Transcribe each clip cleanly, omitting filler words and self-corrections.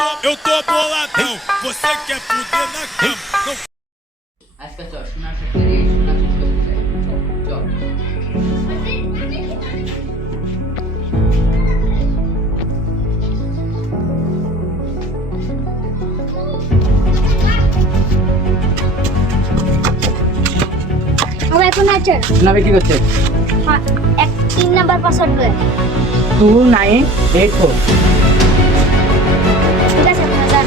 Eu tô boladão, você quer fuder na cama. আজকে চল সোনার ফ্যাক্টরি সোনা চুরি করতে যাই। চল আমার এখন আছে সোনাবে কি করছে? এক 3 নাম্বার পাসওয়ার্ড বলে 2984 ঠিক আছে আপনারা যান।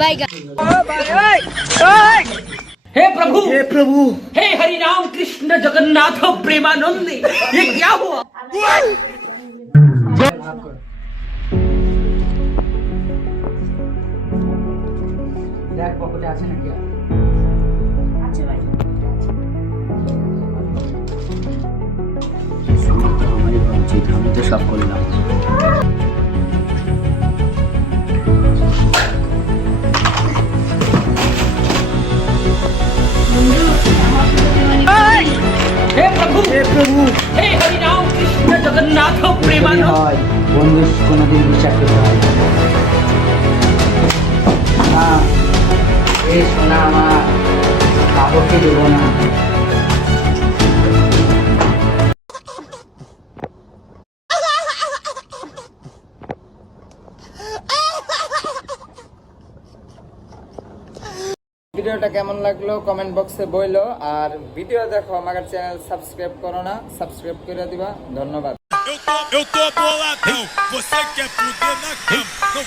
বাইগা हे प्रभु हे हरि राम कृष्ण जगन्नाथ प्रेमानंद ये क्या हुआ? দেখ পকেটে আছে নাকি? আছে ভাই আমারই উচিত, আমি তো সব করলাম। हे प्रभु हे हरि राम कृष्ण जगन्नाथ प्रेमानंद বন্ধু কোনোদিন বিশ্বাস করতে হয় না। এই সোনা আমার কাপড়কে দেবো না। ভিডিওটা কেমন লাগলো কমেন্ট বক্সে বইলো, আর ভিডিও দেখো আমার চ্যানেল সাবস্ক্রাইব করো না, সাবস্ক্রাইব করে দিবা। ধন্যবাদ। Eu tô boladão, você quer fuder na cama.